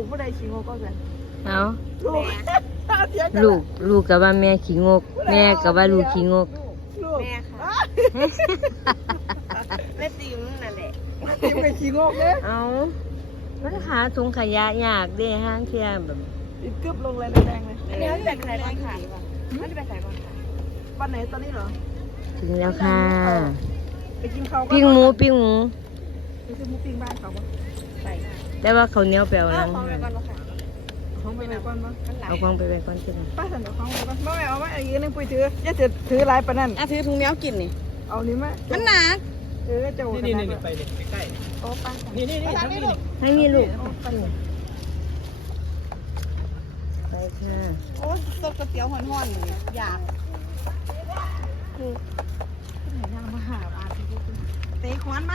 ลูกผู้ใดขี้งกก็กันเอาลูกเถียงกันลูกลูกกับว่าแม่ขี้งก แม่กับว่าลูกขี้งก ลูกแม่ค่ะแม่ติ๋มนั่นแหละทีมเป็นขี้งกเนี่ยเอามันหาถุงขยะยากเด้ห้างเที่ยแบบติดกึบลงเลยแรงๆเลยอันนี้เขาจะไปใส่ก่อนค่ะเขาจะไปใส่ก่อนค่ะวันไหนตอนนี้เหรอถึงแล้วค่ะ ไปกินข้าวปิ้งหมูปิ้งหมูไปซื้อหมูปิ้งบ้านเขาปะ ใส่ค่ะแต่ว่าเขาวเหนียวแปลวเอานังของไปก่อนค่ะของไปไหนก่อนปะมันหลายเอาของไปไว้ก่อนจ้ะป้าสั่นเดี๋ยวของไปก่อนไม่เอาไม่เอาอีกนึงปุ้ยถืออย่าถือถือหลายปานนั่นอะถือถุงเนี้ยกินนี่ เอานี่ไหมมันหนักเออเจ้านี่นี่นี่ไปนี่ใกล้โอ้ป้าสั่นๆนี่นี่นี่ทั้งนี้นี่ให้มีลูกไปค่ะโอ้ซดก๋วยเตี๋ยวห่อนๆนี่อยากไหนย่างมาหาอาที่ดูสิเตะขวานไหม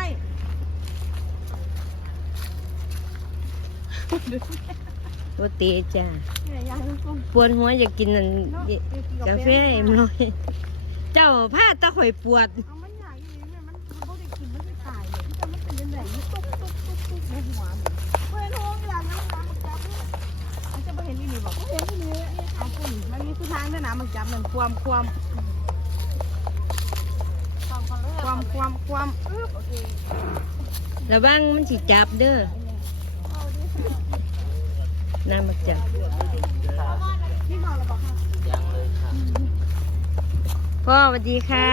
โอเตจ้าไหนย่างกุ้งปวดหัวอยากกินนั่นกาแฟเอ็มลอยเจ้าผ้าตะข่อยปวดเอามันใหญ่อย่างนี้มันมันบ่ได้กินมันไม่ตายเลยที่จะมันเป็นยังไงมันตุ๊บตุ๊บตุ๊บตุ๊บในหัวมันเฮ้ยท้องอย่างนั้นตามมันจับเนี่ยมันจะไม่เห็นอีนี่บอกเห็นอีนี่เอาปุ่นมันมีผู้ทางด้วยนะมันจับมันความความความความความอึ๊บโอเคระวังมันสิจับเด้อ น้ำมักจับพ่อสวัสดีค่ะ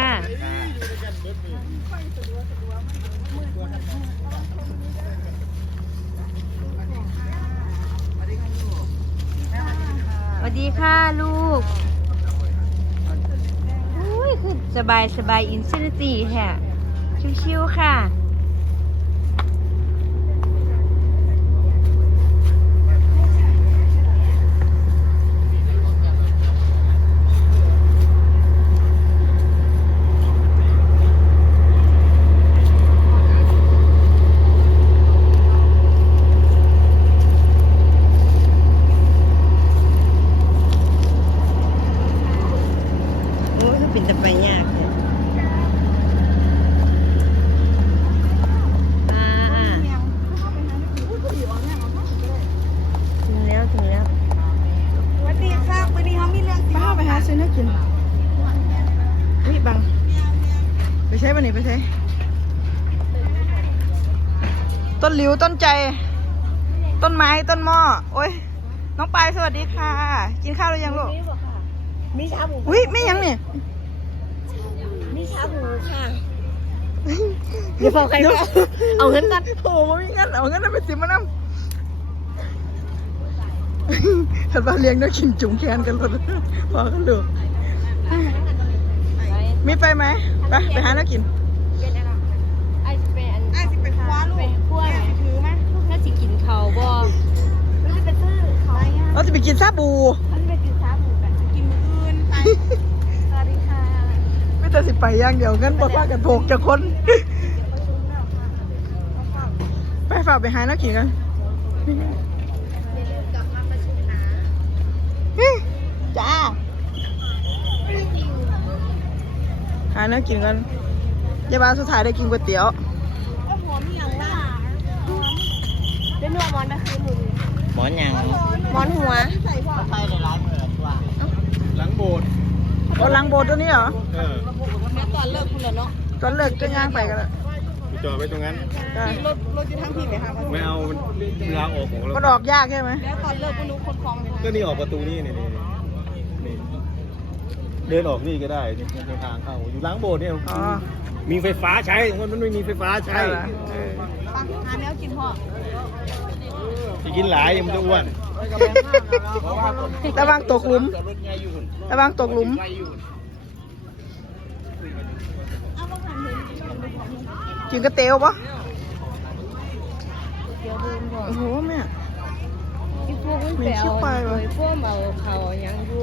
สวัสดีค่ะลูกอุ้ยคือสบายสบายอินฟินิตี้แท้ชิวๆค่ะ โอ้ยคือเป็นตะไปยากเลยอ่าอ่าถึงแล้วถึงแล้ว สวัสดีค่ะวันนี้เขามีเรื่องสิ ป้าไปหาซื้อเนื้อกินนี่บัง ไปใช้ปะนี่ไปใช้ต้นหลิวต้นใจ ต้นไม้ต้นหม้อโอ้ยน้องปายสวัสดีค่ะ กินข้าวหรือยังลูกมีชาบูอุ้ยไม่ยังเนี่ยมีชาบูค่ะเดี๋ยวบอกใครก็เอาเงินกันโอ้โหไม่มีเงินเอาเงินนั้นไปสิมานำถ้าเราเลี้ยงได้กินจุ่มแขนกันหมดพอกันดูมีไปไหม ไปไปหาแล้วกินเป็นอะไรไอ้เป็นไอ้สิเป็นคว้าลูกเป็นขั้วแม่สิถือไหมถ้าสิกินเขาวบ่มันจะไปซื้อของอะไรเงี้ยเราจะไปกินซาบูมันไปกินชาบูกันกินมื้ออื่นไปสวัสดีค่ะไม่แต่สิไปอย่างเดียวเงินบ่พากันโถกจากคนไปฝากไปหาแล้วกินกัน หาเนื้อกินกันยายบาลสุดท้ายได้กินก๋วยเตี๋ยวก็หัวมีอย่างล่ะเป็นหัวมอนนะคือหมูหมอนยังมอนหัวหลังโบสถ์เอาลังโบสถ์ตัวนี้เหรอเออแม่ตอนเลิกคุณเหรอเนาะตอนเลิกก็ย่างไปกันแล้วไปจอดไว้ตรงนั้นจ้ะรถรถจะทำผิดไหมคะไม่เอามันเวลาออกของเรามันออกยากใช่ไหมแล้วตอนเลิกคุณรู้คนคลองไหมคะก็นี่ออกประตูนี่นี่นี่นี่ เดินออกนี่ก็ได้นี่ในทางเข้าอยู่หลังโบสถ์เนี่ยอ๋อ มีไฟฟ้าใช้มันมันไม่มีไฟฟ้าใช้ใช่เหรอ เออปังหาแนวกินพ่อจะกินหลายมันจะอ้วนระวังตกหลุม ระวังตกหลุม กินกระเตียวปะเดี๋ยวเดินบ่โอ้โหแม่ที่พวกมันเหม็แปนลชิบไปว่ะพวกเอาเขาเอาหยังอยู่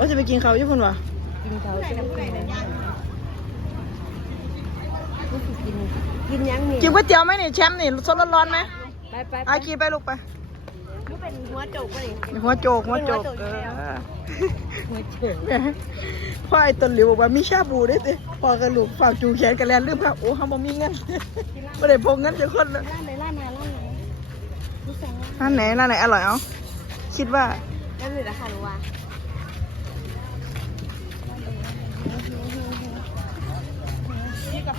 โอ้จะไปกินเขาวญี่ปุ่นวะกินเขาจะได้กินรู้สึกกินกินหยังนี่กินก๋วยเตี๋ยวไหมนี่แชมป์นี่สดร้อนๆไหมไปไปอากีไปลูกไปนี่เป็นหัวโจกไปเลยหัวโจกหัวโจกเออหัวเฉิงแม่พ่อไอ้ต้นหลิวบอกว่ามีชาบูด้วยสิพ่อกับลูกฝากจูแขนกันแล้วลืมครับโอ้เขาบอกมีเงินไม่ได้พกเงินจะคนเลยร้านไหนร้านไหนร้านไหนรู้สึกว่าร้านไหนร้านไหนอร่อยเอ้าคิดว่านั่นเลยนะคะหนูว่า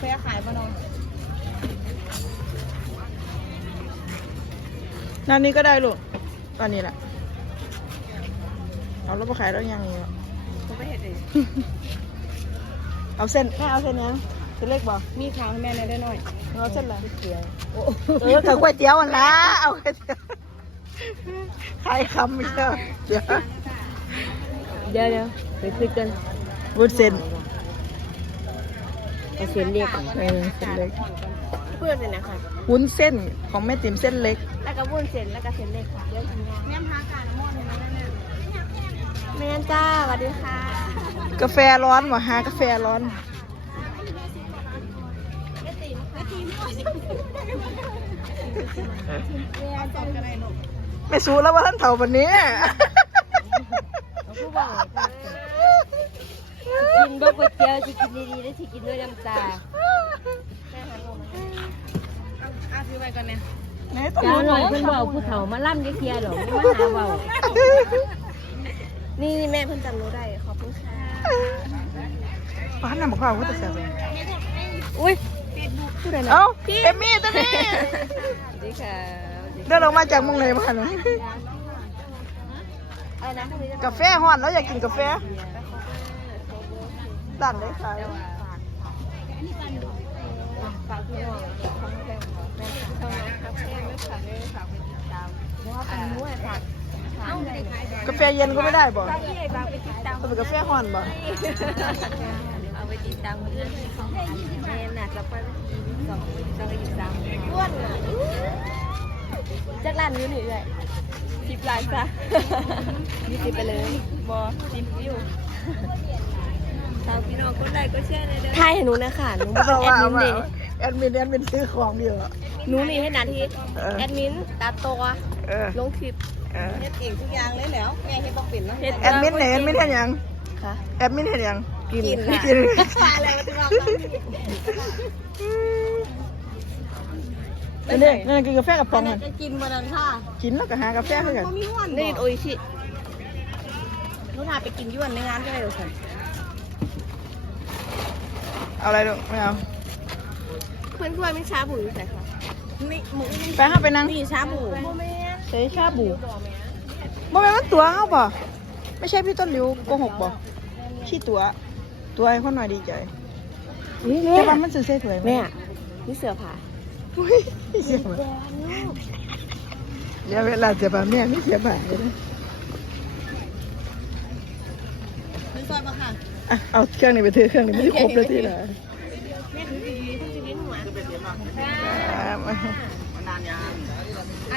แฟขายปะน้องร้านนี้ก็ได้ลูกร้านนี้แหละเอาแล้วไปขายแล้วยังนี้ผมไปเห็ดเองเอาเส้นแม่เอาเส้นนี้เส้นเล็กบ่มีขาวให้แม่ได้หน่อยเอาเส้นอะไรเออกับก๋วยเตี๋ยวอันละเอาก๋วยเตี๋ยวขายคำไม่ใช่เดี๋ยวเดี๋ยวเดี๋ยวไปคุยกันวุ้นเส้น เอาเสียนเรียกก่อนเออเส้นเล็กเพื่อนเลยนะคะวุ้นเส้นของแม่ติ๋มเส้นเล็ก แล้วก็วุ้นเส้นแล้วก็เส้นเล็กค่ะเดี๋ยวทำงานแม่พาการน้ำมันเลยนะแม่แม่นจ้าสวัสดีค่ะ กาแฟร้อนว่ะหากาแฟร้อนไม่สู้แล้วว่าท่านเถ่าวันนี้ผู้บอ กกินบ่ก๋วยเตี๋ยวสิกินดีๆแล้วสิกินด้วยน้ำตาอาซื้อไปก่อนเนี่ยไหนต้องเจ้ารู้หน่อยเพิ่นบอกผู้เฒ่ามาล่ำจะเคลียร์หรอกไม่มาหาเว้านี่แม่เพิ่นจำหนูได้ขอบคุณค่ะป้านนำมาข้าวก็จะแซ่บอุ้ยเอ้าเอมมี่ตัวนี้สวัสดีค่ะเดินออกมาจากมุงไหนมาหนูอะไรนะพรุ่งนี้จะกาแฟฮ้อนแล้วอยากกินกาแฟ ร้านไหนขายฝากพี่น้องช่องแม่แม่ช่องนะครับแม่ไม่ฝากเลยฝากไปติดตามเพราะว่าเป็นนู้นฝากฝากได้กาแฟเย็นก็ไม่ได้บ่ฝากพี่ฝากไปติดตามต้องเป็นกาแฟฮ้อนบ่เอาไปติดตามเรื่องที่ของแม่น่ะจะไปสองจะไปติดตามอ้วนอะจากร้านนี้หนึ่งเลยสิบล้านจ้ะยี่สิบไปเลยบอสิบวิว ตามพี่น้องคนใดก็เชื่อเลยเด้อทายให้หนูนะค่ะหนูเป็นเอาแอว่าดเอามินว่าเด็แอดมินแอดมินซื้อของเดียวอะหนูนี่ให้หนาที่เออแอดมินตัดตัวเออลงคลิปเออเฮ็ดเองทุกอย่างเลยแล้วแม่เฮ็ดบอกเป็นเนาะเฮ็ดแอดมินไหนแอดมินเห็นยังค่ะแอดมินเห็นยังกินกินอะไรมาที่บอกกันนั่นเด้นั่นกินกาแฟกับปองกันจะกินวันนั้นค่ะกินแล้วก็หากาแฟเพื่อกันก็มีห้วนนี่โออิชิหนูพาไปกินยวนในงานก็ได้หรอค่ะ เอาอะไรลูกไม่เอาเพื่อนเพื่อนไม่ช้าบุ๋ยใส่ค่ะนี่หมูไปห้าไปนั่งนี่ชาบูใช้ชาบูบ่แม่นมันตัวเขาบ่ไม่ใช่พี่ต้นหลิวโกหกบ่ขี้ตัว ตัวให้คนหน่อยดีใจนี่แต่แม่ว่ามันซื้อเส้ถวยไหแม่นี่เสือผาอุ้ยเสียบ่เดี๋ยวเวลาเสียบ่าแม่ไม่เสียบ่าเลยนะ เป็นซอยปะค่ะ อะเอาเครื่องนี้ไปถือเครื่องนี้ไม่ได้ครบเลยทีละแม่ถือดีๆเพิ่งจะลิ้นหัว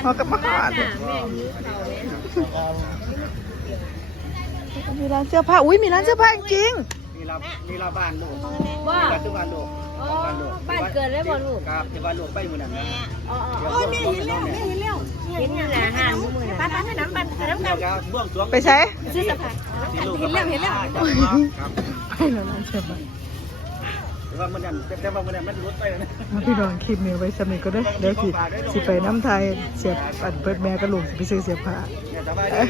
เขากับมาหาดแม่ยื้อเขาเนี่ยมีร้านเสื้อผ้า อุ้ยมีร้านเสื้อผ้าจริงนี่เรานี่เราบ้านลูกว่าบ้านคือบ้านลูก อ๋อบ้านเกิดแล้วบ่ลูกครับที่บ้านลูกไปหมื้อนั้นนะอ๋อโอ้ยแม่เห็นแล้วแม่เห็นแล้วเห็นอยู่แหละห่างมือป้าน่ะป้าให้น้ำปันให้น้ำแล้กัวนก็บ่วงสรวงไปใช้ซื้อเสือผาที่ลูกเห็นแล้วเห็นแล้วครับไปแล้วร้านเสื้อผ้าแต่ว่ามื้อนั้นแต่ว่ามื้อนั้นมันรุดไปแล้วนะมาพี่น้องคลิปนี้ไว้สมิก็ได้อเดี๋ยวสิสิไปน้ำไทยเสียบอันเปิดแม่กระลูกสิไปซื้อเสียผ้าเนี่ยสบายดี